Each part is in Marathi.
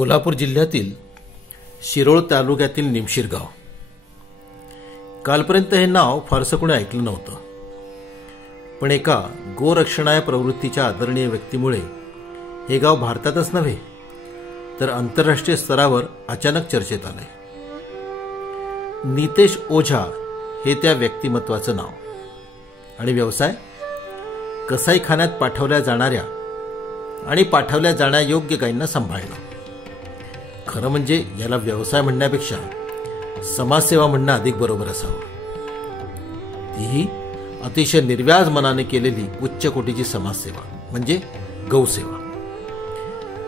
कोल्हापूर जिल्ह्यातील शिरोळ तालुक्यातील निमशीर गाव. कालपर्यंत हे नाव फारसं कोणी ऐकलं नव्हतं, पण एका गोरक्षणाय प्रवृत्तीच्या आदरणीय व्यक्तीमुळे हे गाव भारतातच नव्हे तर आंतरराष्ट्रीय स्तरावर अचानक चर्चेत आलंय. नितेश ओझा हे त्या व्यक्तिमत्वाचं नाव. आणि व्यवसाय कसाईखान्यात पाठवल्या जाणाऱ्या आणि पाठवल्या जाण्यायोग्य गायींना सांभाळणं. खरं म्हणजे याला व्यवसाय म्हणण्यापेक्षा समाजसेवा म्हणणं अधिक बरोबर असावं. तीही अतिशय निर्व्याज मनाने केलेली उच्च कोटीची समाजसेवा म्हणजे गौसेवा.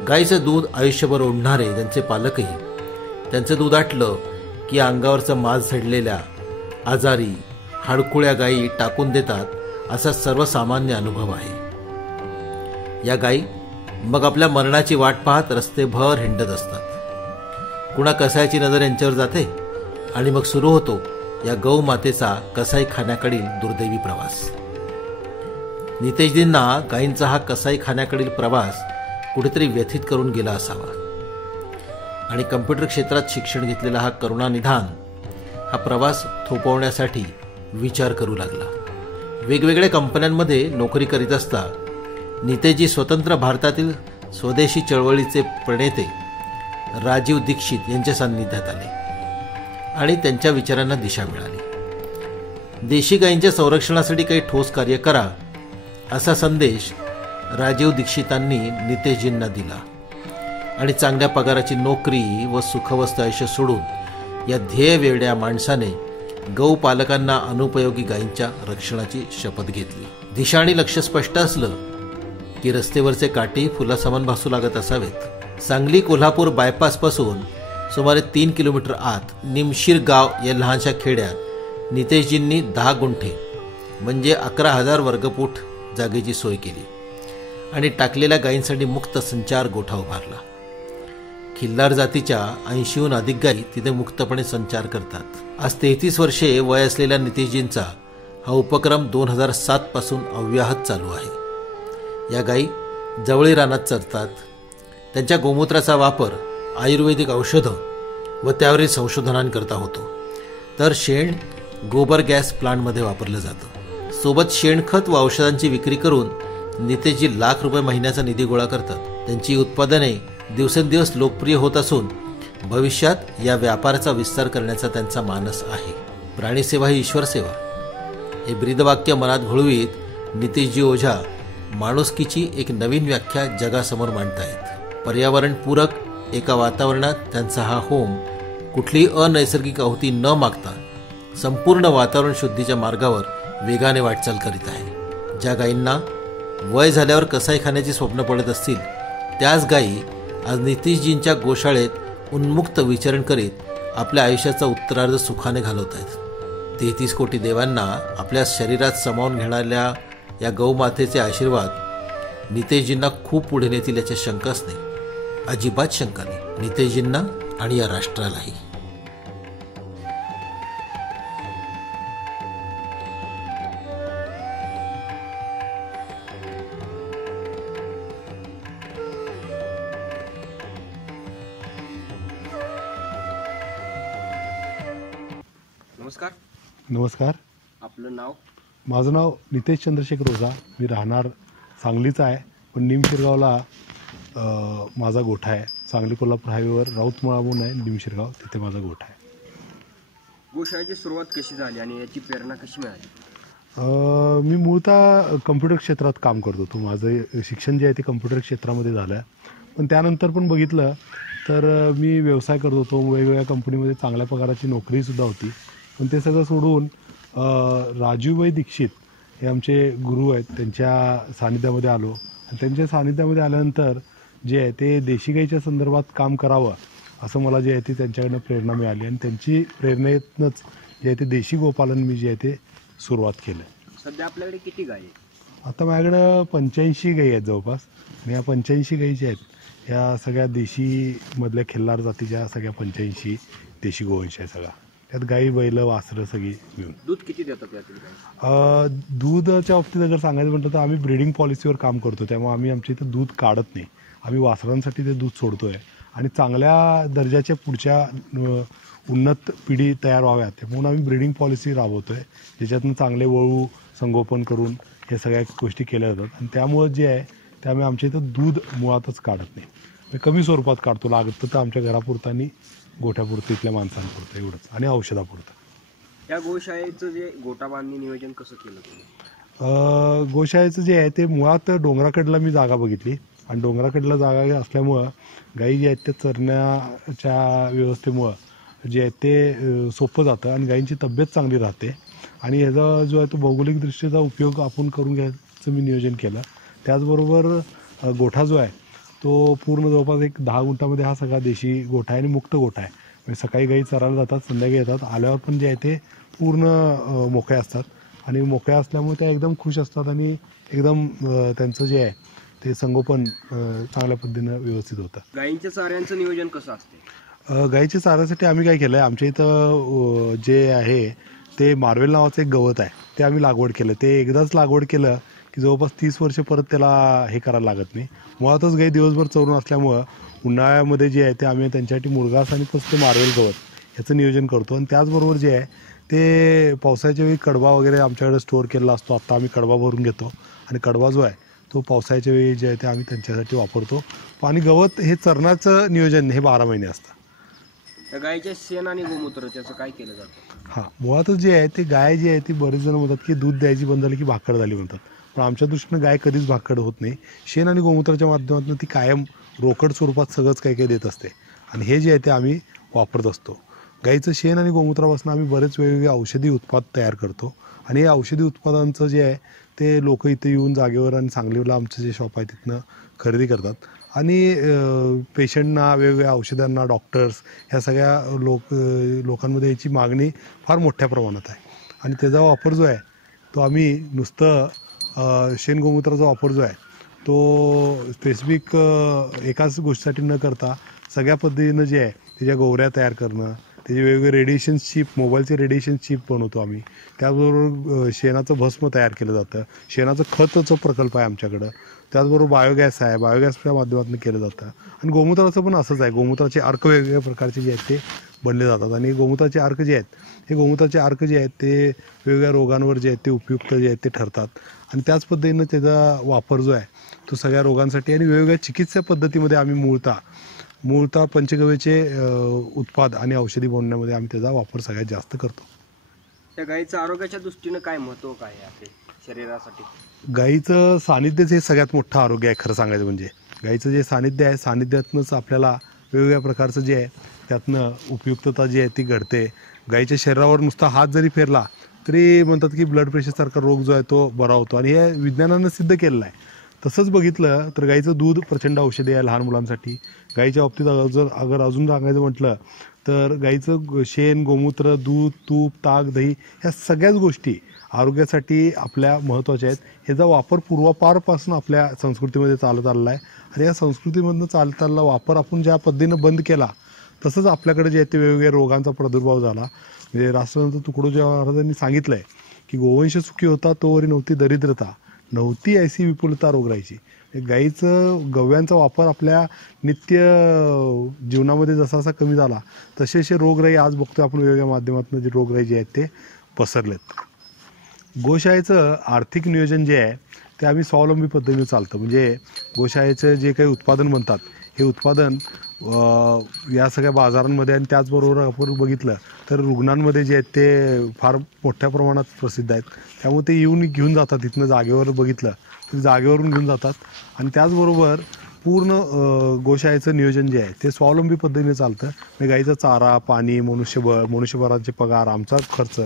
गायीचं दूध आयुष्यभर ओढणारे त्यांचे पालकही त्यांचं दूध आटलं की अंगावरचं माज झडलेल्या आजारी हाडकुळ्या गायी टाकून देतात असा सर्वसामान्य अनुभव आहे. या गायी मग आपल्या मरणाची वाट पाहत रस्तेभर हिंडत असतात. कुणा कसाईची नजर यांच्यावर जाते आणि मग सुरू होतो या गौ मातेचा कसाईखान्याकडील दुर्दैवी प्रवास. नितेशजींना गायींचा हा कसाईखान्याकडील प्रवास कुठेतरी व्यथित करून गेला असावा आणि कम्प्युटर क्षेत्रात शिक्षण घेतलेला हा करुणानिधान हा प्रवास थोपवण्यासाठी विचार करू लागला. वेगवेगळ्या कंपन्यांमध्ये नोकरी करीत असता नितेशजी स्वतंत्र भारतातील स्वदेशी चळवळीचे प्रणेते राजीव दीक्षित यांच्या सान्निध्यात आले आणि त्यांच्या विचारांना दिशा मिळाली. देशी गायींच्या संरक्षणासाठी काही ठोस कार्य करा असा संदेश राजीव दीक्षितांनी नितेशजींना दिला आणि चांगल्या पगाराची नोकरी व सुखवस्त आयुष्य सोडून या ध्येयवेड्या माणसाने गौपालकांना अनुपयोगी गायींच्या रक्षणाची शपथ घेतली. दिशा आणि लक्ष स्पष्ट असलं की रस्त्यावरचे काठी फुलासमान भासू लागत असावेत. सांगली कोल्हापूर बायपासपासून सुमारे 3 किलोमीटर आत निमशीर गाव या लहानशा खेड्यात नितेशजींनी 10 गुंठे म्हणजे 11,000 वर्गफूट जागेची सोय केली आणि टाकलेल्या गायींसाठी मुक्त संचार गोठा उभारला. खिल्लार जातीच्या 80हून अधिक गायी तिथे मुक्तपणे संचार करतात. आज 33 वर्षे वय असलेल्या नितेशजींचा हा उपक्रम 2007 पासून अव्याहत चालू आहे. या गायी जवळी रानात चरतात. त्यांच्या गोमूत्राचा वापर आयुर्वेदिक औषधं व त्यावरील संशोधनांकरता होतो, तर शेण गोबर गॅस प्लांटमध्ये वापरलं जातं. सोबत शेणखत व औषधांची विक्री करून नितेशजी लाख रुपये महिन्याचा निधी गोळा करतात. त्यांची उत्पादने दिवसेंदिवस लोकप्रिय होत असून भविष्यात या व्यापाराचा विस्तार करण्याचा त्यांचा मानस आहे. प्राणीसेवा ही ईश्वरसेवा हे ब्रीदवाक्य मनात घोळवीत नितेशजी ओझा माणुसकीची एक नवीन व्याख्या जगासमोर मांडतायत. पर्यावरणपूरक एका वातावरणात त्यांचा हा होम कुठलीही अनैसर्गिक आहुती न मागता संपूर्ण वातावरण शुद्धीच्या मार्गावर वेगाने वाटचाल करीत आहे. ज्या गायींना वय झाल्यावर कसाईखान्याची स्वप्न पडत असतील त्याच गायी आज नितेशजींच्या गोशाळेत उन्मुक्त विचरण करीत आपल्या आयुष्याचा उत्तरार्ध सुखाने घालवत आहेत. 33 कोटी देवांना आपल्या शरीरात सामावून घेणाऱ्या या गौमातेचे आशीर्वाद नितेशजींना खूप पुढे नेतील याची शंकाच नाही, अजिबात शंका नाही, नितेशजींना आणि या राष्ट्रालाही. नमस्कार. आपलं नाव? माझं नाव नितेश चंद्रशेखर ओझा. मी राहणार सांगलीचा आहे, पण निमशिरगावला माझा गोठा आहे. सांगली कोल्हापूर हायवेवर राऊतमळा म्हणून आहे निमशिरगाव, तिथे माझा गोठा आहे. गोशाळेची सुरुवात कशी झाली आणि याची प्रेरणा कशी मिळाली? मी मूळतः कम्प्युटर क्षेत्रात काम करत होतो. माझं शिक्षण जे आहे ते कम्प्युटर क्षेत्रामध्ये झालं आहे, पण त्यानंतर पण बघितलं तर मी व्यवसाय करत होतो. वेगवेगळ्या कंपनीमध्ये चांगल्या पगाराची नोकरीसुद्धा होती, पण ते सगळं सोडून राजीवभाई दीक्षित हे आमचे गुरु आहेत, त्यांच्या सानिध्यामध्ये आलो. आणि त्यांच्या सानिध्यामध्ये आल्यानंतर जे आहे ते देशी गाईच्या संदर्भात काम करावं असं मला जे आहे ते त्यांच्याकडनं प्रेरणा मिळाली आणि त्यांची प्रेरणेतनंच जे आहे ते देशी गोपालन मी जे आहे ते सुरुवात केलं. सध्या आपल्याकडे किती गायी आहेत? आता माझ्याकडं 85 गायी आहेत जवळपास. आणि या 85 गायी ज्या आहेत या सगळ्या देशीमधल्या खिल्लार जातीच्या सगळ्या 85 देशी गोवंश आहे सगळा. त्यात गाई बैल वासरं सगळी मिळून. दूध किती देतात यातील गाई? दूधाच्या बाबतीत जर सांगायचं म्हटलं तर आम्ही ब्रीडिंग पॉलिसीवर काम करतो, त्यामुळे आम्ही आमच्या इथं दूध काढत नाही. आम्ही वासरांसाठी ते दूध सोडतो आहे आणि चांगल्या दर्जाच्या पुढच्या उन्नत पिढी तयार व्हाव्यात म्हणून आम्ही ब्रीडिंग पॉलिसी राबवतो आहे, ज्याच्यातून चांगले वळू संगोपन करून हे सगळ्या गोष्टी केल्या जातात. आणि त्यामुळं जे आहे ते आम्ही आमच्या इथं दूध मुळातच काढत नाही, कमी स्वरूपात काढतो. लागतं तर आमच्या घरापुरतं आणि गोठ्यापुरतं इथल्या माणसांपुरतं एवढंच आणि औषधापुरतं. या गोशाळेचं जे गोठा बांधणी नियोजन कसं केलं तुम्ही? गोशाळेचं जे आहे ते मुळात डोंगराकडला मी जागा बघितली आणि डोंगराकडला जागा असल्यामुळं गाई जे आहेत ते चरण्याच्या व्यवस्थेमुळं जे आहे ते सोपं जातं आणि गाईंची तब्येत चांगली राहते. आणि ह्याचा जो आहे तो भौगोलिकदृष्ट्याचा उपयोग आपण करून घ्यायचं मी नियोजन केलं. त्याचबरोबर गोठा जो आहे तो पूर्ण जवळपास एक 10 गुंठामध्ये हा सगळा देशी गोठा आहे आणि मुक्त गोठा आहे. म्हणजे सकाळी गाई चरायला जातात, संध्याकाळी येतात, आल्यावर पण जे आहे ते पूर्ण मोकळ्या असतात आणि मोकळ्या असल्यामुळे त्या एकदम खुश असतात आणि एकदम त्यांचं जे आहे ते संगोपन चांगल्या पद्धतीनं व्यवस्थित होतं. गायींच्या चाऱ्यांचं नियोजन कसं असते? गाईच्या चाऱ्यासाठी आम्ही काय केलं आहे, आमच्या इथं जे आहे ते मार्वेल नावाचं एक गवत आहे, ते आम्ही लागवड केलं. ते एकदाच लागवड केलं की जवळपास 30 वर्ष परत त्याला हे करायला लागत नाही. मुळातच गाई दिवसभर चरून असल्यामुळं उन्हाळ्यामध्ये जे आहे ते आम्ही त्यांच्यासाठी मुरघास आणि फक्त मार्वेल गवत ह्याचं नियोजन करतो. आणि त्याचबरोबर जे आहे ते पावसाळ्याच्या वेळी कडबा वगैरे आमच्याकडे स्टोअर केलेला असतो. आत्ता आम्ही कडबा भरून घेतो आणि कडबा जो आहे तो पावसाळ्याच्या वेळी जे आहे ते आम्ही त्यांच्यासाठी वापरतो. आणि गवत हे चरणाचं नियोजन हे 12 महिने असतं. त्या गायीच्या शेण आणि गोमूत्र त्याचं काय केलं जातं? हां, मुळातच जे आहे ते गाय जी आहे ती बरेच जण म्हणतात की दूध द्यायची बंद झाली की भाकड झाली म्हणतात, पण आमच्या दृष्टीनं गाय कधीच भाकड होत नाही. शेण आणि गोमूत्राच्या माध्यमातून ती कायम रोकड स्वरूपात सगळंच काही काही देत असते आणि हे जे आहे ते आम्ही वापरत असतो. गाईचं शेण आणि गोमूत्रापासून आम्ही बरेच वेगवेगळे औषधी उत्पाद तयार करतो आणि हे औषधी उत्पादांचं जे आहे ते लोक इथे येऊन जागेवर आणि सांगलीला आमचं जे शॉप आहे तिथनं खरेदी करतात आणि पेशंटना वेगवेगळ्या औषधांना डॉक्टर्स ह्या सगळ्या लोकांमध्ये याची मागणी फार मोठ्या प्रमाणात आहे. आणि त्याचा वापर जो आहे तो आम्ही नुसतं शेण गोमूत्राचा वापर जो आहे तो स्पेसिफिक एकाच गोष्टीसाठी न करता सगळ्या पद्धतीनं जे आहे त्याच्या गोवऱ्या तयार करणं, त्याचे वेगवेगळे रेडिएशन चिप, मोबाईलचे रेडिएशन चिप बनवतो आम्ही. त्याचबरोबर शेणाचं भस्म तयार केलं जातं, शेणाचं खताचं प्रकल्प आहे आमच्याकडं. त्याचबरोबर बायोगॅस आहे, बायोगॅसच्या माध्यमातून केलं जातं. आणि गोमूत्राचं पण असंच आहे, गोमूत्राचे अर्क वेगवेगळ्या प्रकारचे जे आहेत ते बनले जातात. आणि गोमूत्राचे अर्क जे आहेत हे गोमूत्राचे अर्क जे आहेत ते वेगवेगळ्या रोगांवर जे आहेत ते उपयुक्त जे आहेत ते ठरतात. आणि त्याच पद्धतीनं त्याचा वापर जो आहे तो सगळ्या रोगांसाठी आणि वेगवेगळ्या चिकित्सा पद्धतीमध्ये आम्ही मूळतः पंचगव्याचे उत्पाद आणि औषधी बनवण्यामध्ये आम्ही त्याचा वापर सगळ्यात जास्त करतो. त्या गायीचं आरोग्याच्या दृष्टीनं काय महत्त्व काय आहे आपल्या शरीरासाठी? गाईचं सानिध्यच हे सगळ्यात मोठं आरोग्य आहे. खरं सांगायचं म्हणजे गाईचं जे सानिध्य आहे सानिध्यातूनच आपल्याला वेगवेगळ्या प्रकारचं जे आहे त्यातनं उपयुक्तता जी आहे ती घडते. गाईच्या शरीरावर नुसता हात जरी फेरला तरी म्हणतात की ब्लड प्रेशरसारखा रोग जो आहे तो बरा होतो आणि हे विज्ञानानं सिद्ध केलेलं आहे. तसंच बघितलं तर गाईचं दूध प्रचंड औषधी आहे लहान मुलांसाठी. गाईच्या बाबतीत अगर अजून सांगायचं म्हटलं तर गाईचं शेण, गोमूत्र, दूध, तूप, ताक, दही ह्या सगळ्याच गोष्टी आरोग्यासाठी आपल्या महत्त्वाच्या आहेत. ह्याचा वापर पूर्वापारपासून आपल्या संस्कृतीमध्ये चालत आलेला आहे आणि या संस्कृतीमधनं चालत आलेला वापर आपण ज्या पद्धतीनं बंद केला तसंच आपल्याकडे जे आहे ते वेगवेगळ्या रोगांचा प्रादुर्भाव झाला. म्हणजे राष्ट्रसंत तुकडोजी महाराजांनी सांगितलं आहे की गोवंश सुखी होता तोवरी नव्हती दरिद्रता, नव्हती ऐसी विपुलता रोगराईची. गाईचं गव्यांचा वापर आपल्या नित्य जीवनामध्ये जसा जसा कमी झाला तसे असे रोगराई आज बघतो आपण वेगवेगळ्या माध्यमातून जे रोगराई जे आहेत ते पसरलेत. गोशाळेचं आर्थिक नियोजन जे आहे ते आम्ही स्वावलंबी पद्धतीने चालतं. म्हणजे गोशाळेचं जे काही उत्पादन बनतात हे उत्पादन या सगळ्या बाजारांमध्ये आणि त्याचबरोबर आपण बघितलं तर रुग्णांमध्ये जे आहेत ते फार मोठ्या प्रमाणात प्रसिद्ध आहेत. त्यामुळे ते येऊन घेऊन जातात, इथनं जागेवर बघितलं तर जागेवरून घेऊन जातात. आणि त्याचबरोबर पूर्ण गोशाळेचं नियोजन जे आहे ते स्वावलंबी पद्धतीने चालतं. म्हणजे गाईचा चारा, पाणी, मनुष्यबळाचे पगार, आमचा खर्च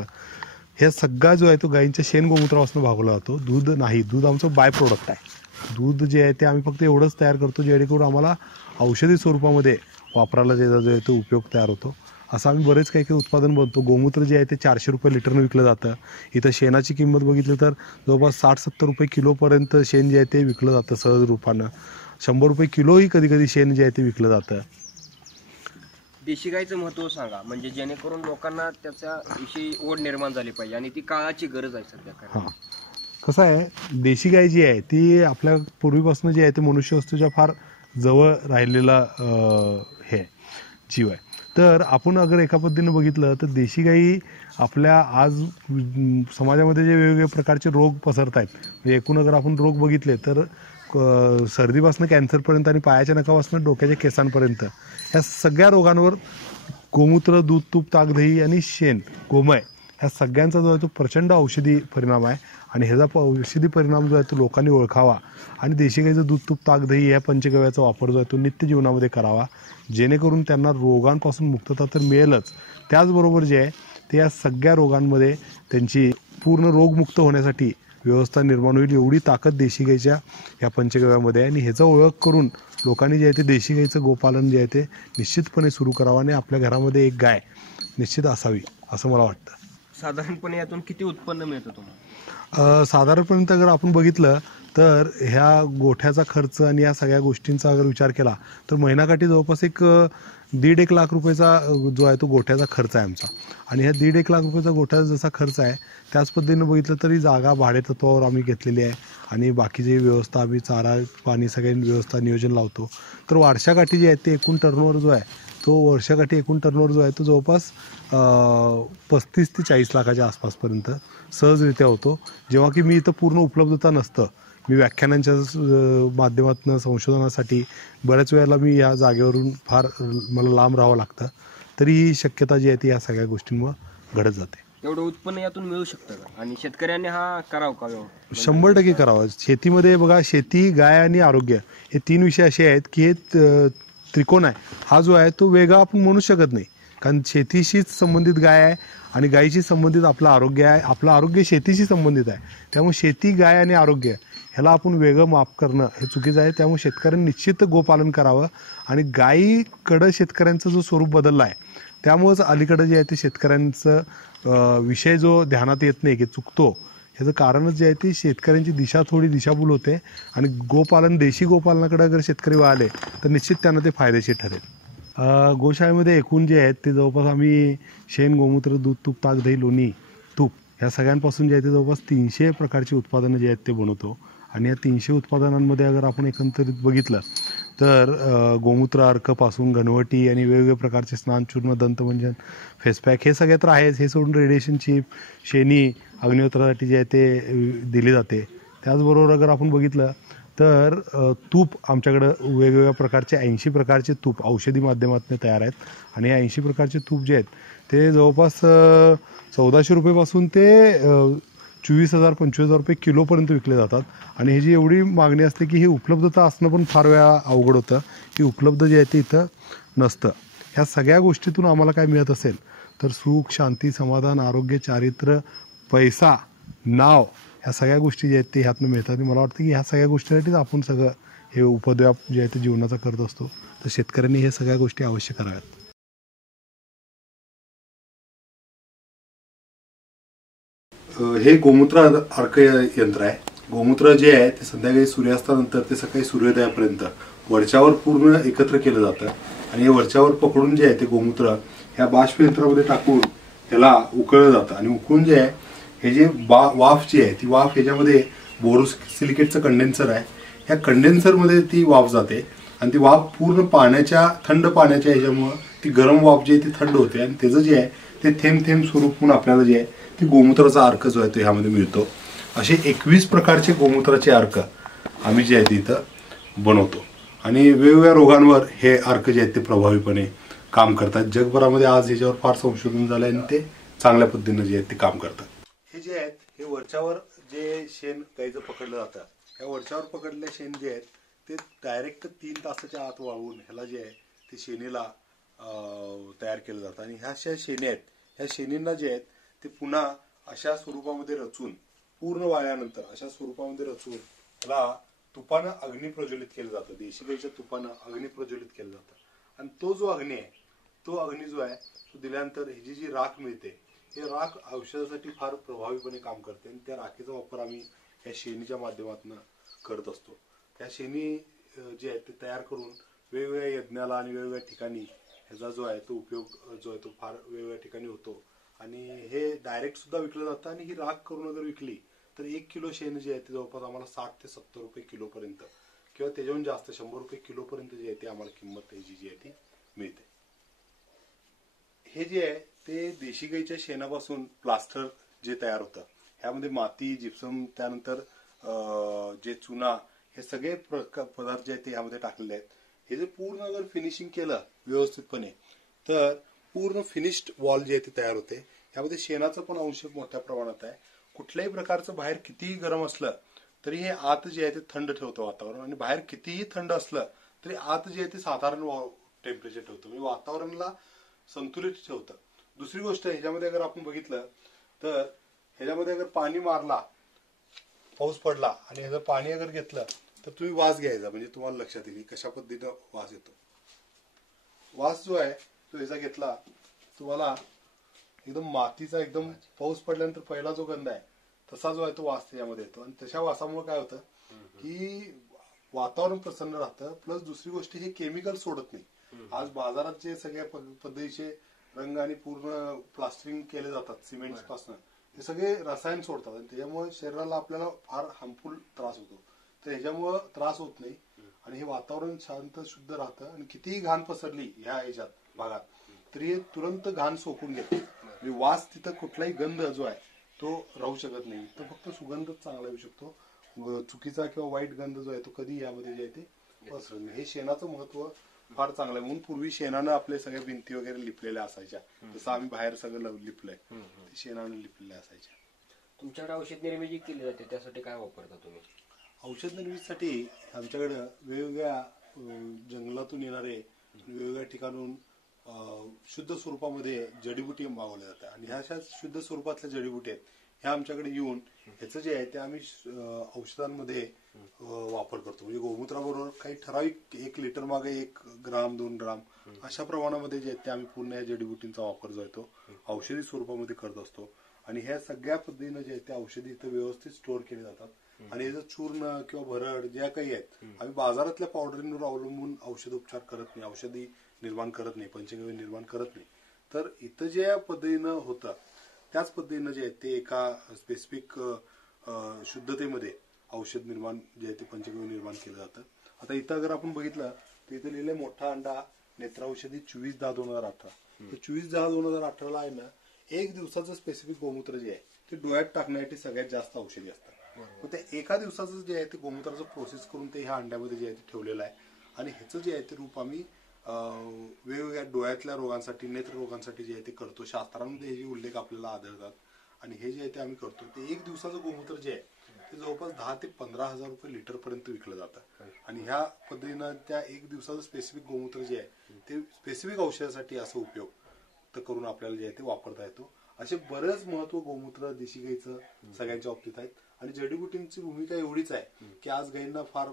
हे सगळा जो आहे तो गाईंच्या शेण गोमूत्रापासून भागवला जातो. दूध नाही, दूध आमचं बाय प्रोडक्ट आहे. दूध जे आहे ते आम्ही फक्त एवढंच तयार करतो जेणेकरून आम्हाला औषधी स्वरूपामध्ये वापरायला जे आहे तो उपयोग तयार होतो. असं आम्ही बरेच काही काही उत्पादन बनतो. गोमूत्र जे आहे ते 400 रुपये लिटरनं विकलं जातं. इथं शेणाची किंमत बघितली तर जवळपास 60-70 रुपये किलोपर्यंत शेण जे आहे ते विकलं जातं सहज रूपानं. 100 रुपये किलोही कधी कधी शेण जे आहे ते विकलं जातं. देशी गाईचं महत्त्व सांगा, म्हणजे जेणेकरून लोकांना त्याच्याविषयी ओढ निर्माण झाली पाहिजे आणि ती काळाची गरज आहे सध्या. हां, कसं आहे, देशी गाय जी आहे ती आपल्या पूर्वीपासून जी आहे ते मनुष्य वस्तूच्या फार जवळ राहिलेला हे जीव आहे. तर आपण अगर एका पद्धतीने बघितलं तर देशी गाई आपल्या आज समाजामध्ये जे वेगवेगळे प्रकारचे रोग पसरत आहेत, म्हणजे एकूण अगर आपण रोग बघितले तर सर्दीपासून कॅन्सरपर्यंत आणि पायाच्या नखापासून डोक्याच्या केसांपर्यंत ह्या सगळ्या रोगांवर गोमूत्र, दूध, तूप, ताक, दही आणि शेण, गोमय ह्या सगळ्यांचा जो आहे तो प्रचंड औषधी परिणाम आहे. आणि ह्याचा औषधी परिणाम जो आहे तो लोकांनी ओळखावा आणि देशी गाईचं दूध, तूप, ताक, दही या पंचगव्याचा वापर जो आहे तो नित्य जीवनामध्ये करावा, जेणेकरून त्यांना रोगांपासून मुक्तता तर मिळेलच, त्याचबरोबर जे आहे ते या सगळ्या रोगांमध्ये त्यांची पूर्ण रोगमुक्त होण्यासाठी व्यवस्था निर्माण होईल, एवढी ताकद देशी गाईच्या या पंचगव्यामध्ये आहे. आणि ह्याचा ओळख करून लोकांनी जे आहे ते देशी गाईचं गोपालन जे आहे ते निश्चितपणे सुरू करावं आणि आपल्या घरामध्ये एक गाय निश्चित असावी असं मला वाटतं. साधारणपणे यातून किती उत्पन्न मिळतं तुम्हाला? साधारणपर्यंत जर आपण बघितलं तर ह्या गोठ्याचा खर्च आणि या सगळ्या गोष्टींचा अगर विचार केला तर महिनाकाठी जवळपास एक 1.5 लाख रुपयाचा जो आहे तो गोठ्याचा खर्च आहे आमचा. आणि ह्या 1.5 लाख रुपयाचा गोठ्याचा जसा खर्च आहे त्याच पद्धतीनं बघितलं तरी जागा भाडेतत्वावर आम्ही घेतलेली आहे आणि बाकीची व्यवस्था आम्ही चारा पाणी सगळ्यांनी व्यवस्था नियोजन लावतो. तर वर्षाकाठी जे आहे ते एकूण टर्नओव्हर जो आहे तो वर्षाकाठी एकूण टर्नओव्हर जो आहे तो जवळपास 35 ते 40 लाखाच्या आसपासपर्यंत सहजरित्या होतो. जेव्हा की मी इथं पूर्ण उपलब्धता नसतं, मी व्याख्यानांच्या माध्यमातून संशोधनासाठी बऱ्याच वेळेला मी या जागेवरून फार मला लांब राहावं लागतं, तरी ही शक्यता जी आहे ती या सगळ्या गोष्टींमुळे घडत जाते. एवढं उत्पन्न यातून मिळू शकतं का? आणि शेतकऱ्यांनी हा करावं का? 100% करावं. शेतीमध्ये बघा, शेती, गाय आणि आरोग्य हे 3 विषय असे आहेत की हे त्रिकोण आहे, हा जो आहे तो वेगळा आपण म्हणू शकत नाही. कारण शेतीशीच संबंधित गाय आहे आणि गायीशी संबंधित आपलं आरोग्य आहे, आपलं आरोग्य शेतीशी संबंधित आहे. त्यामुळे शेती, गाय आणि आरोग्य ह्याला आपण वेगळं माफ करणं हे चुकीचं आहे. त्यामुळे शेतकऱ्यांनी निश्चित गोपालन करावं. आणि गायीकडं शेतकऱ्यांचं जो स्वरूप बदललं आहे त्यामुळंच अलीकडं जे आहे ते शेतकऱ्यांचं विषय जो ध्यानात येत नाही की चुकतो, ह्याचं कारणच जे आहे ती शेतकऱ्यांची दिशा थोडी दिशाभूल होते. आणि गोपालन, देशी गोपालनाकडे अगर शेतकरी वळाले तर निश्चित त्यांना ते फायदेशीर ठरेल. गोशाळेमध्ये एकूण जे आहेत ते जवळपास आम्ही शेण, गोमूत्र, दूध, तूप, ताक, दही, लोणी, तूप ह्या सगळ्यांपासून जे आहे ते जवळपास 300 प्रकारची उत्पादनं जे आहेत ते बनवतो. आणि या 300 उत्पादनांमध्ये अगर आपण एकंदरीत बघितलं तर गोमूत्र अर्कपासून घनवटी आणि वेगवेगळ्या प्रकारचे स्नानचूर्ण, दंतमंजन, फेसपॅक हे सगळे तर आहेच. हे सोडून रेडिएशन चिप, शेणी अग्निहोत्रासाठी जे आहे ते दिली जाते. त्याचबरोबर अगर आपण बघितलं तर तूप आमच्याकडं वेगवेगळ्या प्रकारचे 80 प्रकारचे तूप औषधी माध्यमातून तयार आहेत. आणि हे 80 प्रकारचे तूप जे आहेत ते जवळपास 1400 रुपयेपासून ते 24,000 25,000 रुपये किलोपर्यंत विकले जातात. आणि ह्याची एवढी मागणी असते की ही उपलब्धता असणं पण फार वेळा अवघड होतं, की उपलब्ध जे आहे ते इथं नसतं. ह्या सगळ्या गोष्टीतून आम्हाला काय मिळत असेल तर सुख, शांती, समाधान, आरोग्य, चारित्र्य, पैसा, नाव ह्या सगळ्या गोष्टी ज्या आहेत ते ह्यातनं मिळतात. आणि मला वाटतं की ह्या सगळ्या गोष्टीसाठीच आपण सगळं हे उपद्व्याप जे आहे ते जीवनाचा करत असतो. तर शेतकऱ्यांनी हे सगळ्या गोष्टी अवश्य कराव्यात. हे गोमूत्र अर्क यंत्र आहे. गोमूत्र जे आहे ते संध्याकाळी सूर्यास्तानंतर ते सकाळी सूर्योदयापर्यंत वरच्यावर पूर्ण एकत्र केलं जातं. आणि हे वरच्यावर पकडून जे आहे ते गोमूत्र ह्या बाष्प यंत्रामध्ये टाकून त्याला उकळलं जातं. आणि उकळून जे आहे हे जे वाफ जी आहे ती वाफ ह्याच्यामध्ये बोरोसिलिकेटचं कंडेन्सर आहे, ह्या कंडेन्सरमध्ये ती वाफ जाते. आणि ती वाफ पूर्ण पाण्याच्या, थंड पाण्याच्या ह्याच्यामुळं ती गरम वाफ जी आहे ती थंड होते. आणि त्याचं जे आहे ते थेंब थेंब स्वरूप म्हणून आपल्याला जे आहे ते गोमूत्राचा अर्क जो आहे तो ह्यामध्ये मिळतो. असे 21 प्रकारचे गोमूत्राचे अर्क आम्ही जे आहेत इथं बनवतो. आणि वेगवेगळ्या रोगांवर हे अर्क जे आहेत ते प्रभावीपणे काम करतात. जगभरामध्ये आज ह्याच्यावर फार संशोधन झालं आणि ते चांगल्या पद्धतीनं जे आहेत ते काम करतात. हे जे आहेत हे वरच्यावर जे शेण गाईचं पकडलं जातं, ह्या वरच्यावर पकडलेले शेण जे आहेत ते डायरेक्ट 3 तासाच्या आत वाळवून ह्याला जे आहे ते शेणीला तयार केलं जातं. आणि ह्या अशा शेणी आहेत, ह्या शेणींना जे आहेत ते पुन्हा अशा स्वरूपामध्ये रचून, पूर्ण वाळल्यानंतर अशा स्वरूपामध्ये रचून त्याला तुपानं अग्नी प्रज्वलित केलं जातं. देशी गाईच्या तुपानं अग्नी प्रज्वलित केलं जातं. आणि तो जो अग्नी आहे, तो अग्नी जो आहे तो दिल्यानंतर ही जी राख मिळते, हे राख औषधासाठी फार प्रभावीपणे काम करते. आणि त्या राखेचा वापर आम्ही या शेणीच्या माध्यमातून करत असतो. या शेणी जे आहेत ते तयार करून वेगवेगळ्या यज्ञाला आणि वेगवेगळ्या ठिकाणी ह्याचा जो आहे तो उपयोग जो आहे तो फार वेगवेगळ्या ठिकाणी होतो. आणि हे डायरेक्ट सुद्धा विकलं जातं. आणि ही राख करून अगर विकली तर 1 किलो शेण जे आहे ते जवळपास आम्हाला 60 ते 70 रुपये किलोपर्यंत किंवा त्याच्याहून जास्त 100 रुपये किलोपर्यंत जी आहे ती आम्हाला किंमत त्याची जी आहे ती मिळते. हे जे आहे ते देशी गाईच्या शेणापासून प्लास्टर जे तयार होतं, ह्यामध्ये माती, जिप्सम, त्यानंतर जे चुना, हे सगळे पदार्थ जे आहेत ते ह्यामध्ये टाकलेले आहेत. हे जे पूर्ण अगर फिनिशिंग केलं व्यवस्थितपणे तर पूर्ण फिनिश्ड वॉल जे आहे ते तयार होते. ह्यामध्ये शेणाचं पण अंश मोठ्या प्रमाणात आहे. कुठल्याही प्रकारचं बाहेर कितीही गरम असलं तरी हे आत जे आहे ते थंड ठेवतं वातावरण, आणि बाहेर कितीही थंड असलं तरी आत जे आहे ते साधारण टेम्परेचर ठेवतं, म्हणजे वातावरणाला संतुलित ठेवतं. दुसरी गोष्ट ह्याच्यामध्ये अगर आपण बघितलं तर ह्याच्यामध्ये अगर पाणी मारला, पाऊस पडला आणि ह्याचं पाणी अगर घेतलं तर तुम्ही वास घ्यायचा, म्हणजे तुम्हाला लक्षात येईल कशा पद्धतीनं वास येतो. वास जो आहे तो ह्याचा घेतला, तुम्हाला एकदम मातीचा, एकदम पाऊस पडल्यानंतर पहिला जो गंध आहे तसा जो आहे तो वास त्याच्यामध्ये येतो. आणि तशा वासामुळे काय होतं की वातावरण प्रसन्न राहतं. प्लस दुसरी गोष्ट, हे केमिकल सोडत नाही. आज बाजारात जे सगळ्या पद्धतीचे रंग आणि पूर्ण प्लास्टरिंग केले जातात सिमेंट पासून, हे सगळे रसायन सोडतात आणि त्याच्यामुळे शरीराला आपल्याला फार हार्मफुल त्रास होतो. तर ह्याच्यामुळे त्रास होत नाही आणि हे वातावरण शांत शुद्ध राहतं. आणि कितीही घाण पसरली ह्या ह्याच्यात भागात तरी हे तुरंत घाण सोकून घेते. म्हणजे वास, तिथं कुठलाही गंध जो आहे तो राहू शकत नाही. तर फक्त सुगंधच चांगला येऊ शकतो. चुकीचा किंवा वाईट गंध जो आहे तो कधी यामध्ये जे आहे ते पसरत नाही. हे शेणाचं महत्व फार चांगलं आहे. म्हणून पूर्वी शेणानं आपले सगळ्या भिंती वगैरे लिपलेल्या असायच्या. जसं आम्ही बाहेर सगळं लिपलंय ते शेणानं लिपलेल्या असायच्या. तुमच्याकडे औषध निर्मिती केली जाते, त्यासाठी काय वापरता तुम्ही? औषध निर्मितीसाठी आमच्याकडं वेगवेगळ्या जंगलातून येणारे, वेगवेगळ्या ठिकाणून शुद्ध स्वरूपामध्ये जडीबुटी मागवल्या जातात. आणि ह्या अशा शुद्ध स्वरूपातल्या जडीबुटी आहेत, ह्या आमच्याकडे येऊन ह्याचं जे आहे ते आम्ही औषधांमध्ये वापर करतो. म्हणजे गोमूत्राबरोबर काही ठराविक 1 लिटर मागे 1 ग्राम 2 ग्राम अशा प्रमाणामध्ये जे आहे ते आम्ही पूर्ण या जडीबुटींचा वापर जो आहे तो औषधी स्वरूपामध्ये करत असतो. आणि ह्या सगळ्या पद्धतीनं जे आहे ते औषधी इथं व्यवस्थित स्टोअर केले जातात. आणि याचं चूर्ण किंवा भरड ज्या काही आहेत, आम्ही बाजारातल्या पावडरींवर अवलंबून औषध उपचार करत नाही, औषधी निर्माण करत नाही, पंचगव्य निर्माण करत नाही. तर इथं ज्या पद्धतीनं होतं त्याच पद्धतीनं जे आहे ते एका स्पेसिफिक शुद्धतेमध्ये औषध निर्माण जे आहे ते पंचगव्य निर्माण केलं जातं. आता इथं अगर आपण बघितलं तर इथं लिहिलंय मोठा अंडा नेत्रौषधी 24/10/2018. तर 24/10/2018 आहे ना, 1 दिवसाचं स्पेसिफिक गोमूत्र जे आहे ते डोळ्यात टाकण्यासाठी सगळ्यात जास्त औषधी असतात. मग ते एका दिवसाचं जे आहे ते गोमूत्राचं प्रोसेस करून ते ह्या अंड्यामध्ये जे आहे ते ठेवलेलं आहे. आणि ह्याचं जे आहे ते रूप आम्ही वेगवेगळ्या डोळ्यातल्या रोगांसाठी, नेत्र रोगांसाठी जे आहे ते करतो. शास्त्रांमध्ये हे जे उल्लेख आपल्याला आढळतात आणि हे जे आहे ते आम्ही करतो. ते 1 दिवसाचं गोमूत्र जे आहे ते जवळपास 10,000 ते 15,000 रुपये लिटर पर्यंत विकलं जातं. आणि ह्या पद्धतीनं त्या 1 दिवसाचं स्पेसिफिक गोमूत्र जे आहे ते स्पेसिफिक औषधासाठी असं उपयोग तर करून आपल्याला जे आहे ते वापरता येतो. असे बरेच महत्व गोमूत्र देशी गाईचं सगळ्यांच्या बाबतीत आहेत. आणि जडीबुटींची भूमिका एवढीच आहे की आज गाईंना फार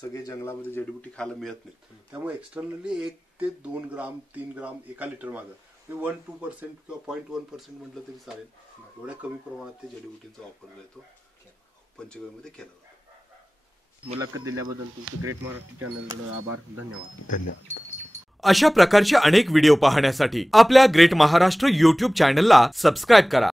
सगळे जंगलामध्ये जडीबुटी खायला मिळत नाहीत. त्यामुळे एक्सटर्नली 1 ते 2 ग्राम 3 ग्राम एका लिटर मागं 1-2% किंवा 0.1% म्हटलं तरी चालेल, एवढ्या कमी प्रमाणात ते जडीबुटींचा वापर जो आहे तो पंचगव्यमध्ये केला जातो. मुलाखत दिल्याबद्दल तुमचं ग्रेट महाराष्ट्र चॅनलकडे आभार, धन्यवाद. धन्यवाद. अशा प्रकारचे अनेक व्हिडिओ पाहण्यासाठी आपल्या ग्रेट महाराष्ट्र YouTube चॅनलला सबस्क्राईब करा.